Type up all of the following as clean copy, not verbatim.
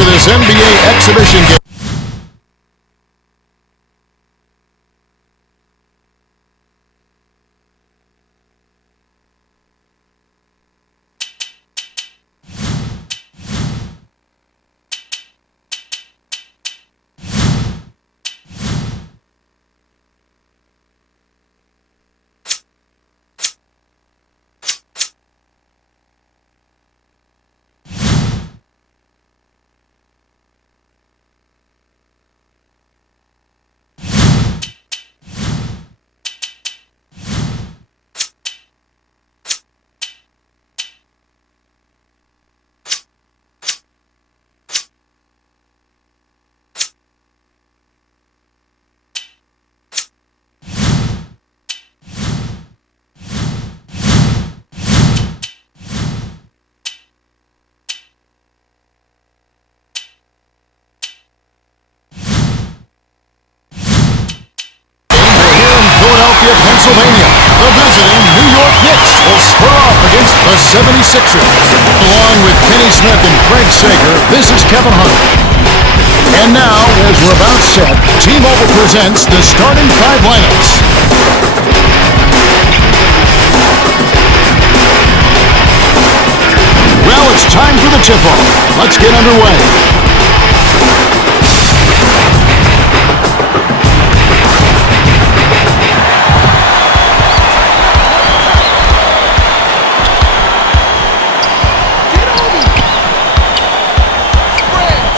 to this NBA exhibition game. Pennsylvania, the visiting New York Knicks will square off against the 76ers. Along with Kenny Smith and Craig Sager, this is Kevin Hunt. And now, as we're about set, T-Mobile presents the starting five lineups. Well, it's time for the tip-off. Let's get underway.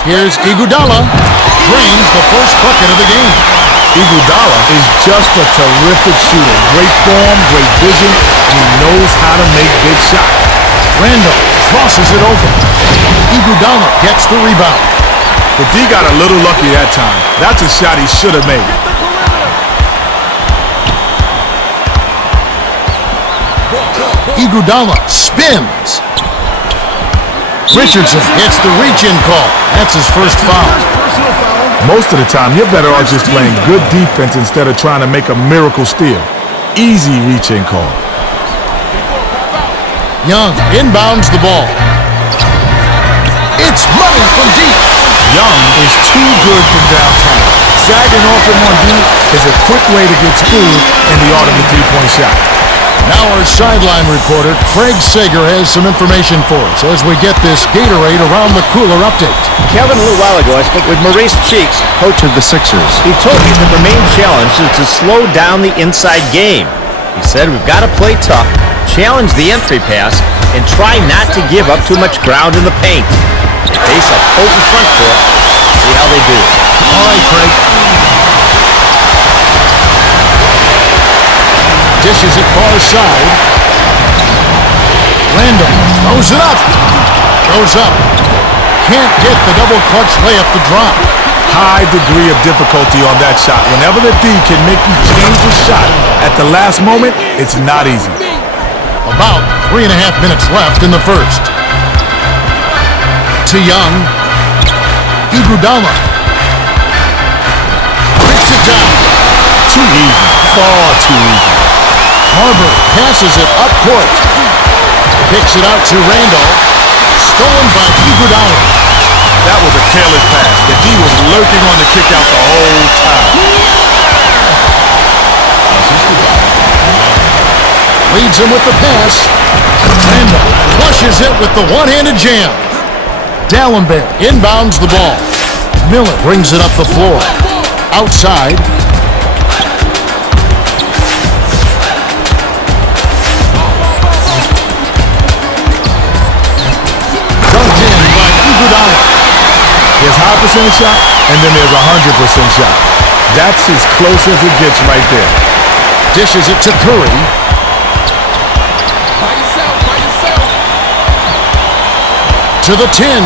Here's Iguodala, drains the first bucket of the game. Iguodala is just a terrific shooter. Great form, great vision, and he knows how to make big shots. Randall crosses it over. Iguodala gets the rebound. The D got a little lucky that time. That's a shot he should have made. Iguodala spins. Richardson gets the reach-in call. That's his first foul. Most of the time, you're better off just playing good defense instead of trying to make a miracle steal. Easy reach-in call. Young inbounds the ball. It's money from deep. Young is too good from downtown. Sagging off him on deep is a quick way to get schooled in the art of the three-point shot. Now our sideline reporter, Craig Sager, has some information for us as we get this Gatorade Around the Cooler update. Kevin, a little while ago, I spoke with Maurice Cheeks, coach of the Sixers. He told me that the main challenge is to slow down the inside game. He said we've got to play tough, challenge the entry pass, and try not to give up too much ground in the paint. Face a potent front court. See how they do. All right, Craig. Dishes it far side. Randall throws it up. Goes up. Can't get the double clutch layup to drop. High degree of difficulty on that shot. Whenever the D can make you change the shot at the last moment, it's not easy. About 3.5 minutes left in the first. To Young. Iguodala. Breaks it down. Too easy. Far too easy. Harbor passes it up court. Picks it out to Randall. Stolen by Iguodala. That was a careless pass. The D was lurking on the kick out the whole time. Leads him with the pass. Randall flushes it with the one-handed jam. Dallenberg inbounds the ball. Miller brings it up the floor. Outside. There's high percentage shot, and then there's 100% shot. That's as close as it gets right there. Dishes it to Curry. To the 10.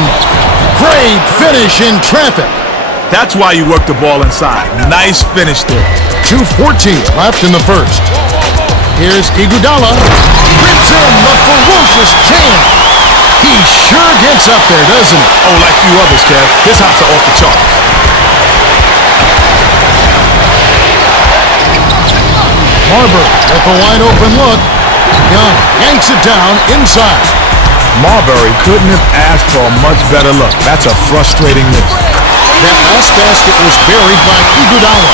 Great finish in traffic. That's why you work the ball inside. Nice finish there. 2:14 left in the first. Here's Iguodala. Rips in the ferocious jam. He sure gets up there, doesn't he? Oh, like few others, Kev. His hops are off the charts. Harbor with a wide open look. Young yanks it down inside. Marbury couldn't have asked for a much better look. That's a frustrating miss. That last basket was buried by Iguodala.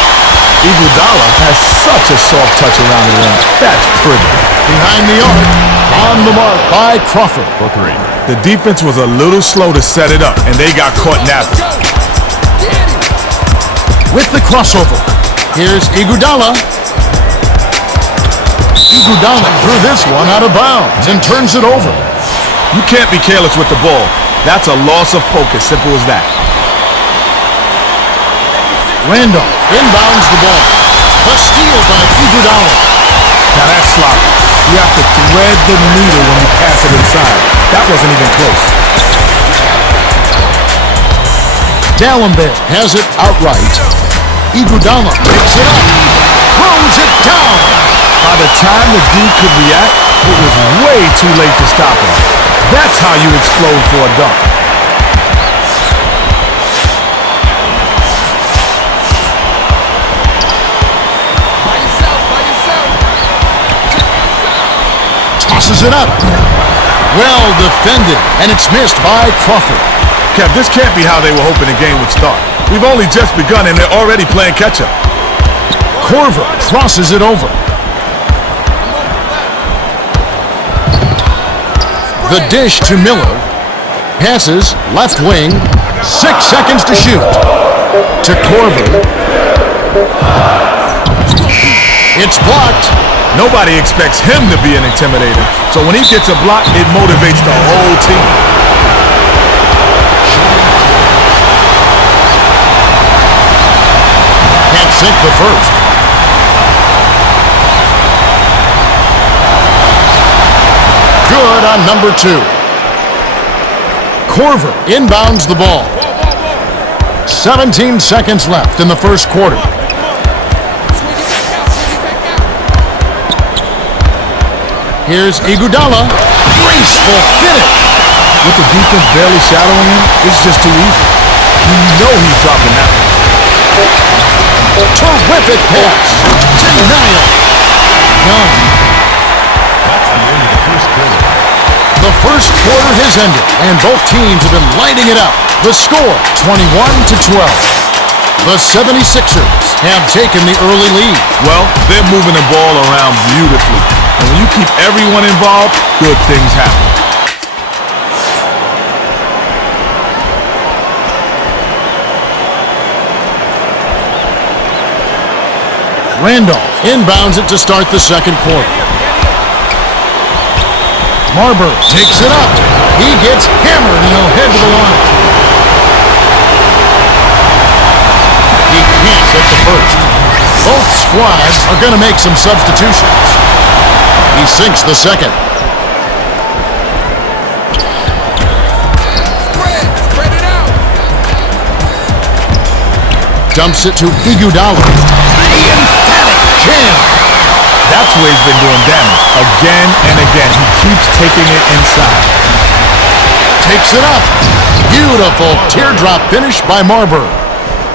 Iguodala has such a soft touch around the rim. That's pretty. Behind the arc, on the mark by Crawford. For three. The defense was a little slow to set it up, and they got caught napping. With the crossover, here's Iguodala. Iguodala threw this one out of bounds and turns it over. You can't be careless with the ball. That's a loss of focus, simple as that. Randolph inbounds the ball. A steal by Iguodala. Now that's sloppy. You have to thread the needle when you pass it inside. That wasn't even close. D'Alembert has it outright. Iguodala picks it up. Throws it down. By the time the D could react, it was way too late to stop him. That's how you explode for a dunk. Tosses it up. Well defended, and it's missed by Crawford. Kev, this can't be how they were hoping the game would start. We've only just begun, and they're already playing catch-up. Korver crosses it over. The dish to Miller. Passes left wing. 6 seconds to shoot. To Korver. It's blocked. Nobody expects him to be an intimidator, so when he gets a block, it motivates the whole team. Can't sink the first. Good on number 2. Korver inbounds the ball. 17 seconds left in the first quarter. Here's Iguodala. Graceful finish. With the defense barely shadowing him, it's just too easy. You know he's dropping that one. Terrific pass. Denial. Young. That's the end of the first quarter. The first quarter has ended, and both teams have been lighting it up. The score, 21-12. The 76ers have taken the early lead. Well, they're moving the ball around beautifully. And when you keep everyone involved, good things happen. Randolph inbounds it to start the second quarter. Marbury takes it up. He gets hammered and he'll head to the line. He can't hit the first. Both squads are going to make some substitutions. He sinks the second. Spread it out. Dumps it to Iguodala. The emphatic jam. That's where he's been doing damage. Again and again. He keeps taking it inside. Takes it up. Beautiful teardrop finish by Marbury.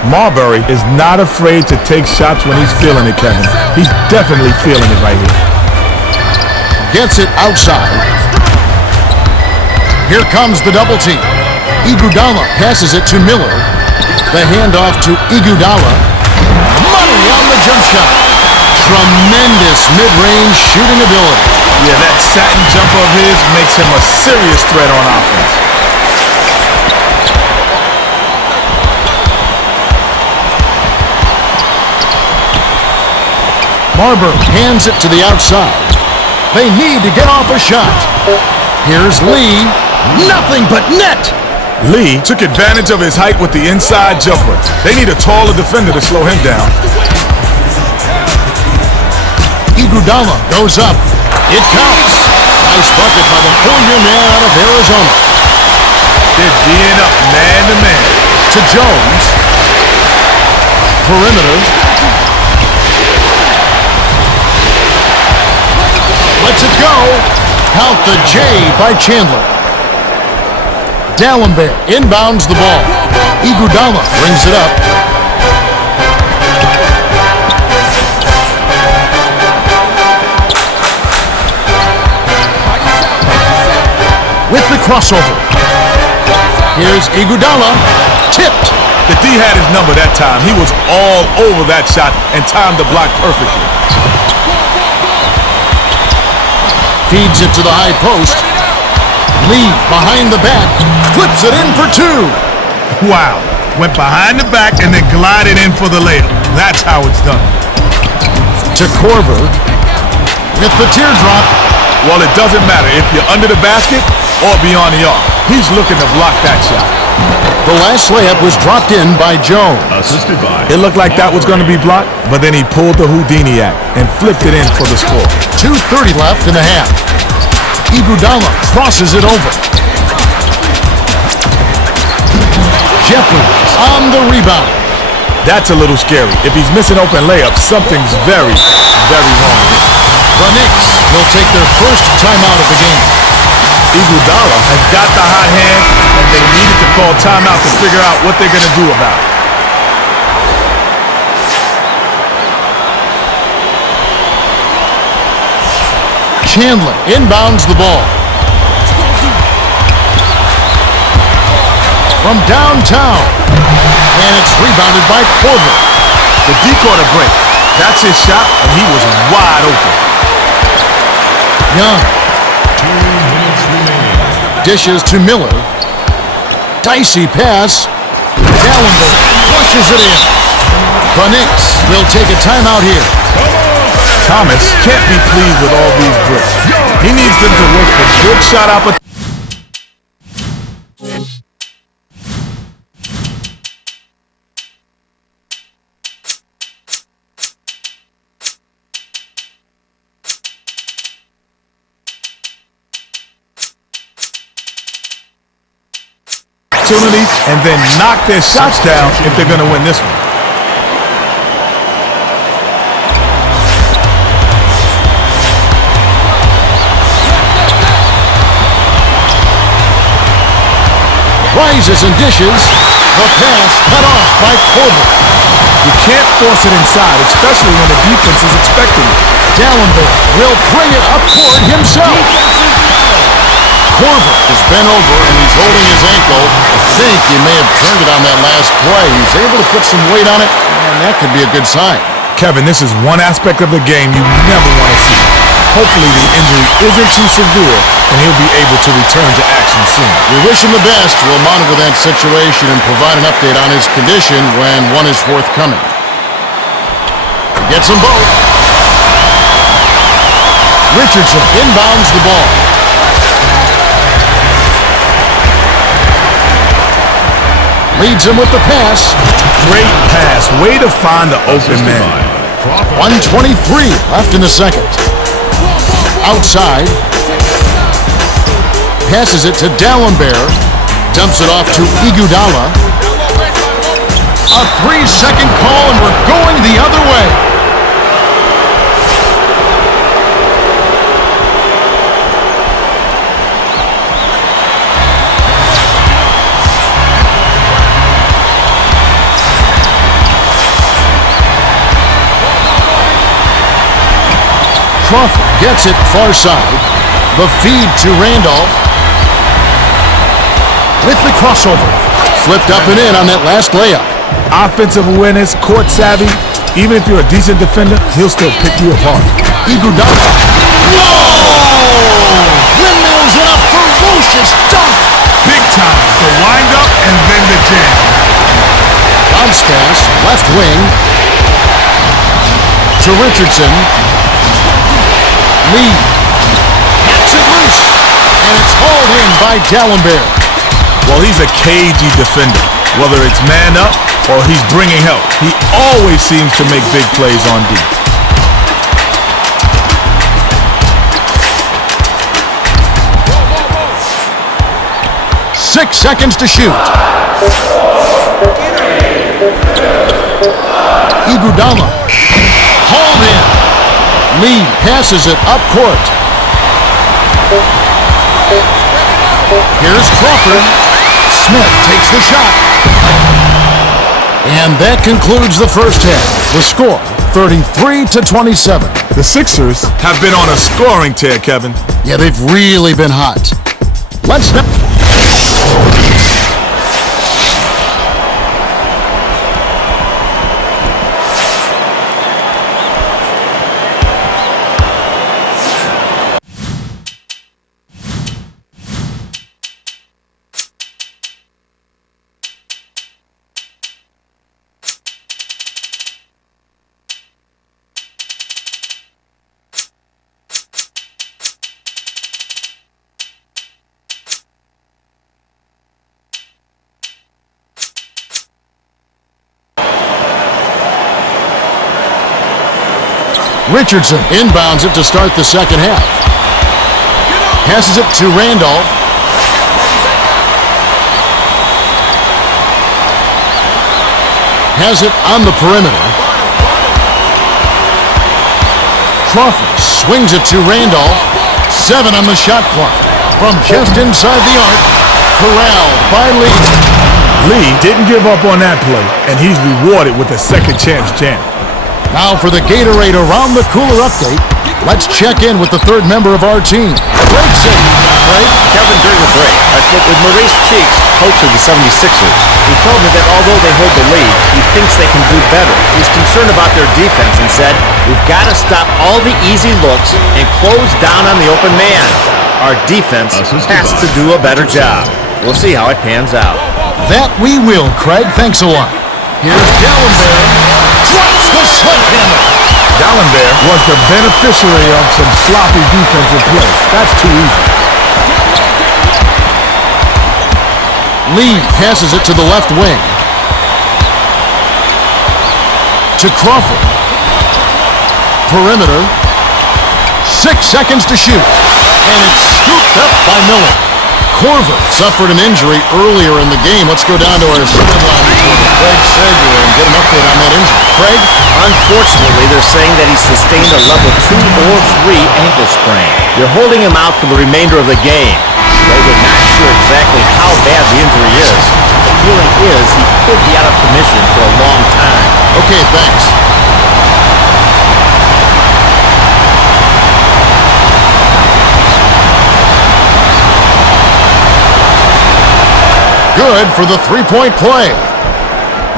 Marbury is not afraid to take shots when he's feeling it, Kevin. He's definitely feeling it right here. Gets it outside. Here comes the double team. Iguodala passes it to Miller. The handoff to Iguodala. Money on the jump shot. Tremendous mid-range shooting ability. Yeah, that satin jumper of his makes him a serious threat on offense. Marbury hands it to the outside. They need to get off a shot. Here's Lee. Nothing but net. Lee took advantage of his height with the inside jumper. They need a taller defender to slow him down. Iguodala goes up. It counts. Nice bucket by the four-year man out of Arizona. They're D'ing up man-to-man. To Jones. Perimeter. Lets it go. Count the J by Chandler. D'Alembert inbounds the ball. Iguodala brings it up. with the crossover. Here's Iguodala, tipped. The D had his number that time. He was all over that shot and timed the block perfectly. Feeds it to the high post. Lee behind the back, flips it in for two. Wow. Went behind the back and then glided in for the layup. That's how it's done. To Korver with the teardrop. Well, it doesn't matter if you're under the basket or beyond the arc. He's looking to block that shot. The last layup was dropped in by Jones. Assisted by. It looked like that was going to be blocked, but then he pulled the Houdini act and flipped it in for the score. 2:30 left in the half. Iguodala crosses it over. Jeffries on the rebound. That's a little scary. If he's missing open layups, something's very, very wrong. The Knicks will take their first timeout of the game. Iguodala has got the hot hand, and they needed to call timeout to figure out what they're going to do about it. Chandler inbounds the ball. From downtown. And it's rebounded by Korver. The D caught a break. That's his shot, and he was wide open. Young 2 minutes remaining. dishes to Miller. Dicey pass. Dallenberg flushes it in. The Knicks will take a timeout here. Thomas can't be pleased with all these bricks. He needs them to work for good shot opportunities. And then knock their shots down if they're going to win this one. Rises and dishes. The pass cut off by Korver. You can't force it inside, especially when the defense is expecting it. Dallenberg will bring it up court himself. Korver is bent over and he's holding his ankle. I think he may have turned it on that last play. He's able to put some weight on it, and that could be a good sign. Kevin, this is one aspect of the game you never want to see. Hopefully the injury isn't too severe and he'll be able to return to action soon. We wish him the best. We'll monitor that situation and provide an update on his condition when one is forthcoming. Gets them both. Richardson inbounds the ball. Leads him with the pass. Great pass. Way to find the open man. 1:23 left in the second. Outside. Passes it to Dallenberg. Dumps it off to Iguodala. A 3-second call, and we're going the other way. Crawford gets it far side. The feed to Randolph. With the crossover. Flipped up and in on that last layup. Offensive awareness, court savvy. Even if you're a decent defender, he'll still pick you apart. Iguodala. Whoa! Windmills in a ferocious dunk. Big time. The wind up and then the jam. Bounce pass, left wing. To Richardson. Lee hits it loose, and it's hauled in by Dallenberg. Well, he's a cagey defender. Whether it's man up or he's bringing help, he always seems to make big plays on D. Six seconds to shoot. Iguodala hauled in. Lee passes it up court. Here's Crawford. Smith takes the shot. And that concludes the first half. The score, 33-27. The Sixers have been on a scoring tear, Kevin. Yeah, they've really been hot. Let's step. Richardson inbounds it to start the second half. Passes it to Randolph. Has it on the perimeter. Crawford swings it to Randolph. 7 on the shot clock. From just inside the arc. Corralled by Lee. Lee didn't give up on that play, and he's rewarded with a second chance jam. Now for the Gatorade Around the Cooler update. Let's check in with the third member of our team. Great save. Right? Kevin, during the break, I spoke with Maurice Cheeks, coach of the 76ers. He told me that although they hold the lead, he thinks they can do better. He's concerned about their defense and said, we've got to stop all the easy looks and close down on the open man. Our defense has to do a better job. We'll see how it pans out. That we will, Craig. Thanks a lot. Here's Gallenberg. Drops the sledgehammer. Gallenberg was the beneficiary of some sloppy defensive play. That's too easy. Lee passes it to the left wing. To Crawford. Perimeter. 6 seconds to shoot. And it's scooped up by Miller. Corver suffered an injury earlier in the game. Let's go down to our sideline reporter, Craig Sager, and get an update on that injury. Craig? Unfortunately, they're saying that he sustained a level 2 or 3 ankle sprain. They're holding him out for the remainder of the game. Though they're not sure exactly how bad the injury is. The feeling is he could be out of commission for a long time. Okay, thanks. Good for the three-point play.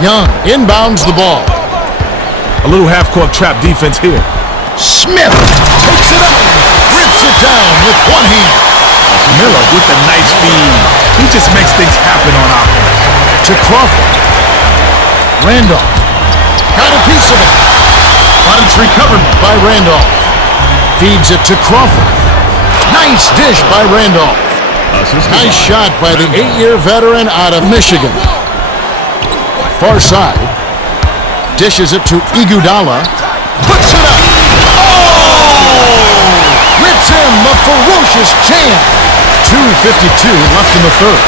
Young inbounds the ball. A little half-court trap defense here. Smith takes it out, rips it down with one hand. Miller with a nice feed. He just makes things happen on offense. To Crawford. Randolph. Got a piece of it. But it's recovered by Randolph. Feeds it to Crawford. Nice dish by Randolph. Nice shot by the 8-year veteran out of Michigan. Far side. Dishes it to Iguodala. Puts it up. Oh! Rips in the ferocious jam. 2:52 left in the third.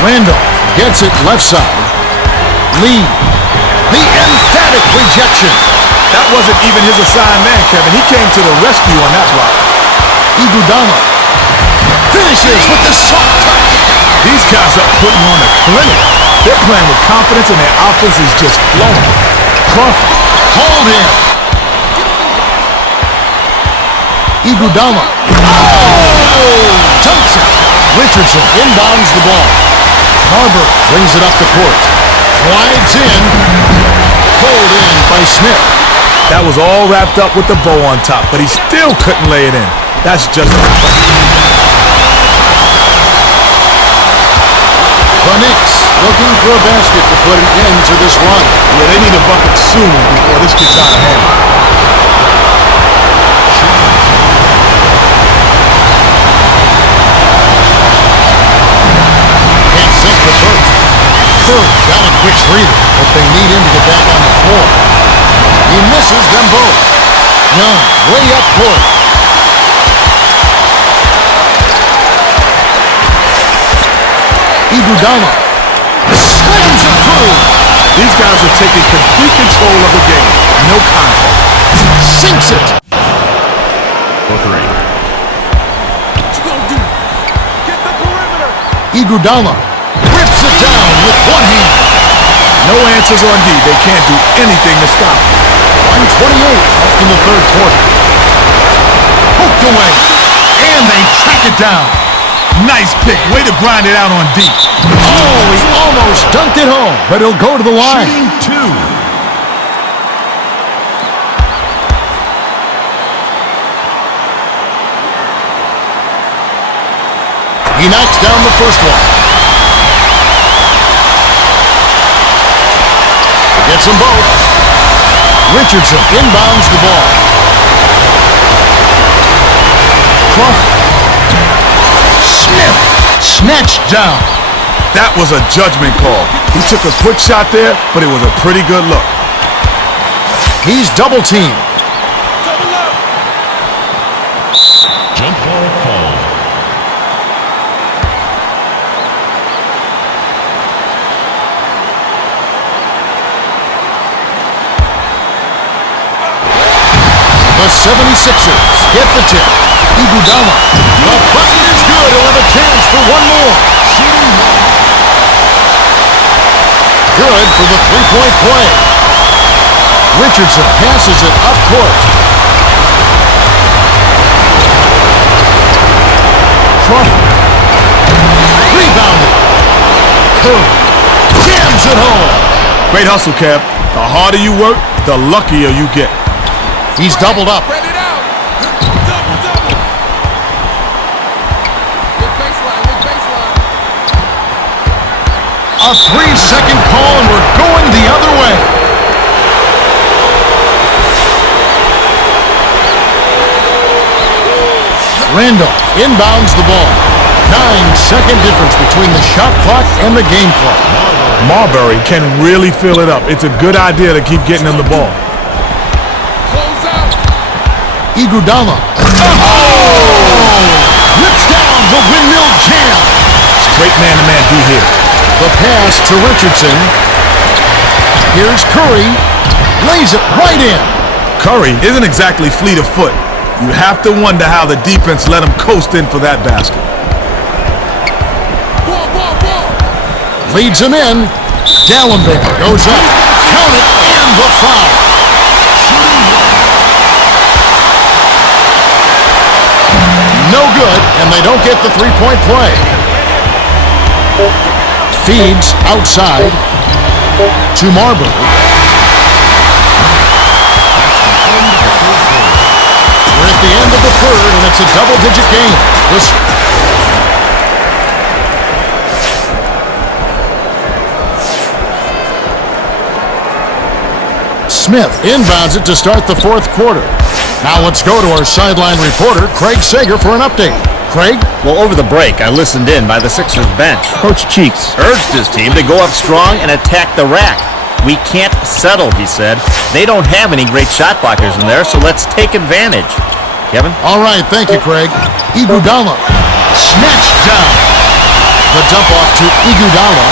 Randolph gets it left side. Lee. The emphatic rejection. That wasn't even his assigned man, Kevin. He came to the rescue on that block. Iguodala finishes with the soft touch. These guys are putting on a clinic. They're playing with confidence and their offense is just flowing. Crawford hauled in. Iguodala. Oh! Dunks it. Richardson inbounds the ball. Barber brings it up the court. Glides in. Pulled in by Smith. That was all wrapped up with the bow on top, but he still couldn't lay it in. That's just the Knicks looking for a basket to put an end to this run. Yeah, they need a bucket soon before this gets out of hand. Can't sink the first. Curry got a quick breather, but they need him to get back on the floor. He misses them both. Young, way up court. Iguodala slams it through. These guys are taking complete control of the game. No contact. Sinks it. For 3. What you gonna do? Get the perimeter. Iguodala rips it down with one hand. No answers on D. They can't do anything to stop him. 1:28 left in the third quarter. Poked away. And they track it down. Nice pick. Way to grind it out on deep. Oh, he almost dunked it home, but he'll go to the line. Shooting 2. He knocks down the first one. Gets them both. Richardson inbounds the ball. Crawford. Smith snatched down. That was a judgment call. He took a quick shot there, but it was a pretty good look. He's double teamed. Double up. Jump ball called. The 76ers get the tip. Iguodala. The bucket is good. He'll have a chance for one more. Good for the three-point play. Richardson passes it up court. Crawford. Rebounded. Curry jams it home. Great hustle, Kev. The harder you work, the luckier you get. He's doubled up. Spread it out. Double, double. With baseline, with baseline. A 3-second call, and we're going the other way. Randolph inbounds the ball. 9-second difference between the shot clock and the game clock. Marbury can really fill it up. It's a good idea to keep getting him the ball. Close out. Iguodala. Rips down the windmill jam. Straight man-to-man D here. The pass to Richardson. Here's Curry. Lays it right in. Curry isn't exactly fleet of foot. You have to wonder how the defense let him coast in for that basket. Ball, ball, ball. Leads him in. Dallenberg goes up. Count it, and the foul. No good, and they don't get the three-point play. Feeds outside to Marbury. We're at the end of the third, and it's a double-digit game. Smith inbounds it to start the fourth quarter. Now let's go to our sideline reporter, Craig Sager, for an update. Craig? Well, over the break, I listened in by the Sixers bench. Coach Cheeks urged his team to go up strong and attack the rack. We can't settle, he said. They don't have any great shot blockers in there, so let's take advantage. Kevin? All right, thank you, Craig. Iguodala snatched down. The dump off to Iguodala.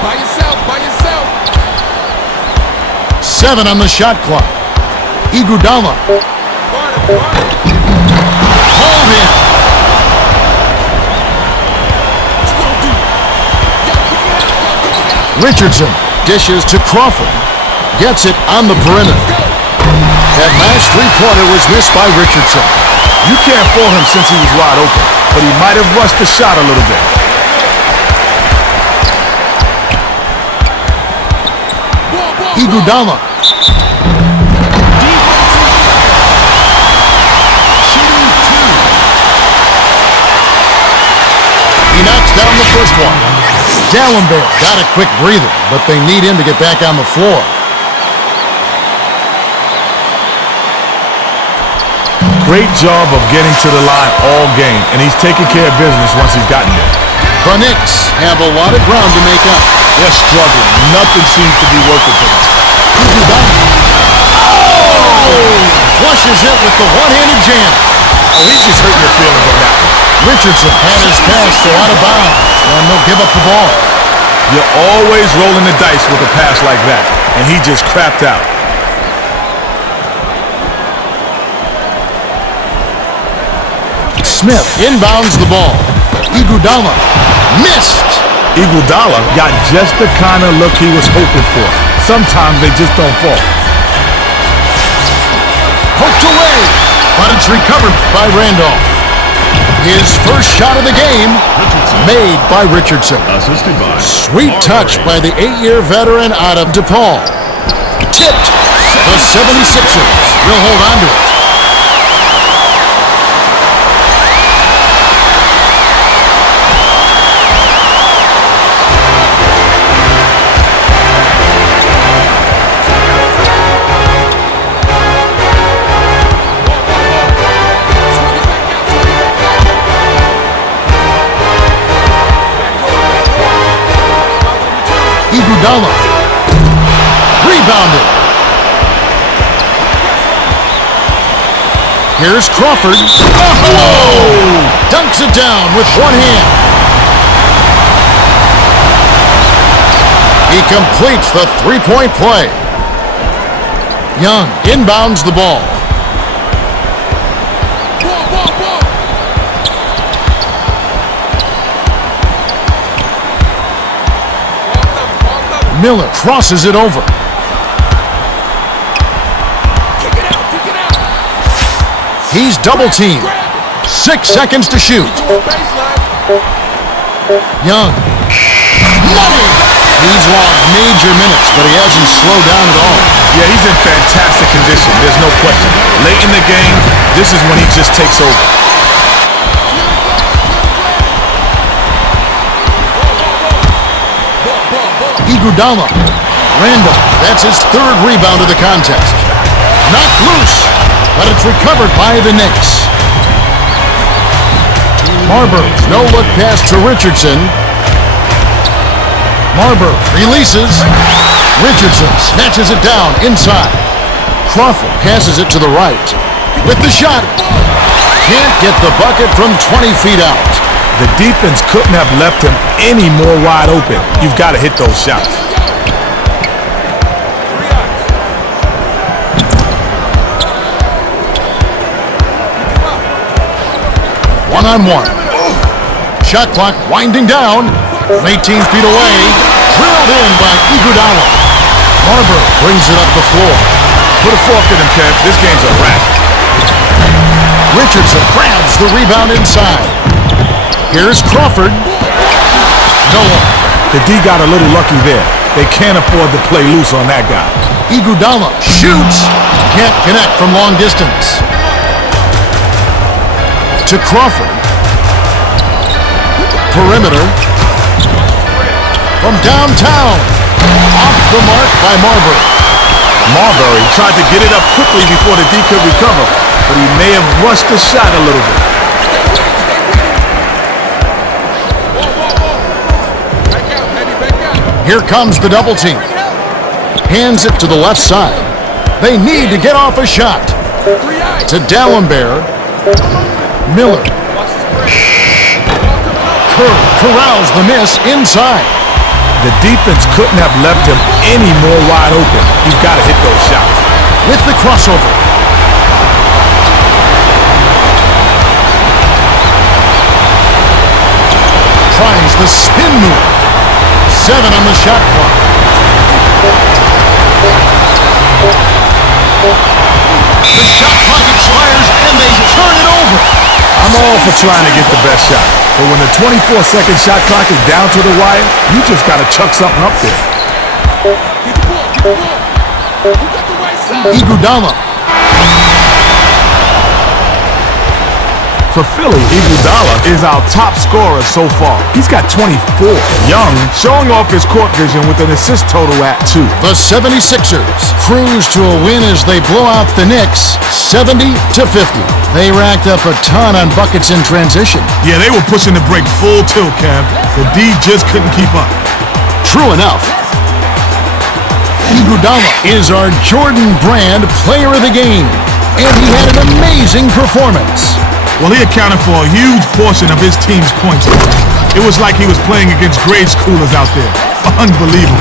By yourself, by yourself. 7 on the shot clock. Iguodala. Hauled in. Richardson dishes to Crawford. Gets it on the perimeter. That last three-pointer was missed by Richardson. You can't foul him since he was wide open, but he might have rushed the shot a little bit. Iguodala. He knocks down the first one. Dallenberg got a quick breather, but they need him to get back on the floor. Great job of getting to the line all game, and he's taking care of business once he's gotten there. The Knicks have a lot of ground to make up. They're struggling. Nothing seems to be working for them. Flushes it with the one-handed jam. Oh, he's just hurting your feelings on that one. Richardson had his pass go out of bounds, and they'll give up the ball. You're always rolling the dice with a pass like that, and he just crapped out. Smith inbounds the ball. Iguodala missed. Iguodala got just the kind of look he was hoping for. Sometimes they just don't fall. Poked away, but it's recovered by Randolph. His first shot of the game made by Richardson. Assisted by Sweet touch by the 8-year veteran out of DePaul. Tipped. The 76ers will hold on to it. Iguodala. Rebounded. Here's Crawford. Oh! Dunks it down with one hand. He completes the three-point play. Young inbounds the ball. Miller crosses it over. He's double-teamed. 6 seconds to shoot. Young. Money! He's lost major minutes, but he hasn't slowed down at all. Yeah, he's in fantastic condition. There's no question. Late in the game, this is when he just takes over. Iguodala. Randolph. That's his third rebound of the contest. Knocked loose, but it's recovered by the Knicks. Marbury. No-look pass to Richardson. Marbury releases. Richardson snatches it down inside. Crawford passes it to the right. With the shot. Can't get the bucket from 20 feet out. The defense couldn't have left him any more wide open. You've got to hit those shots. One-on-one. Shot clock winding down. 18 feet away. Drilled in by Iguodala. Marbury brings it up the floor. Put a fork in him, Kev. This game's a wrap. Richardson grabs the rebound inside. Here's Crawford. No one. The D got a little lucky there. They can't afford to play loose on that guy. Iguodala shoots. Can't connect from long distance. To Crawford. Perimeter. From downtown. Off the mark by Marbury. Marbury tried to get it up quickly before the D could recover, but he may have rushed the shot a little bit. Here comes the double team. Hands it to the left side. They need to get off a shot. To D'Alembert. Miller. Curry corrals the miss inside. The defense couldn't have left him any more wide open. You've got to hit those shots. With the crossover. Tries the spin move. 7 on the shot clock. The shot clock expires and they turn it over. I'm all for trying to get the best shot, but when the 24-second shot clock is down to the wire, you just got to chuck something up there. Iguodala. For Philly, Iguodala is our top scorer so far. He's got 24. Young, showing off his court vision with an assist total at 2. The 76ers cruise to a win as they blow out the Knicks 70-50. They racked up a ton on buckets in transition. Yeah, they were pushing the break full tilt, Cam. The D just couldn't keep up. True enough. Iguodala is our Jordan Brand player of the game, and he had an amazing performance. Well, he accounted for a huge portion of his team's points. It was like he was playing against grade schoolers out there. Unbelievable.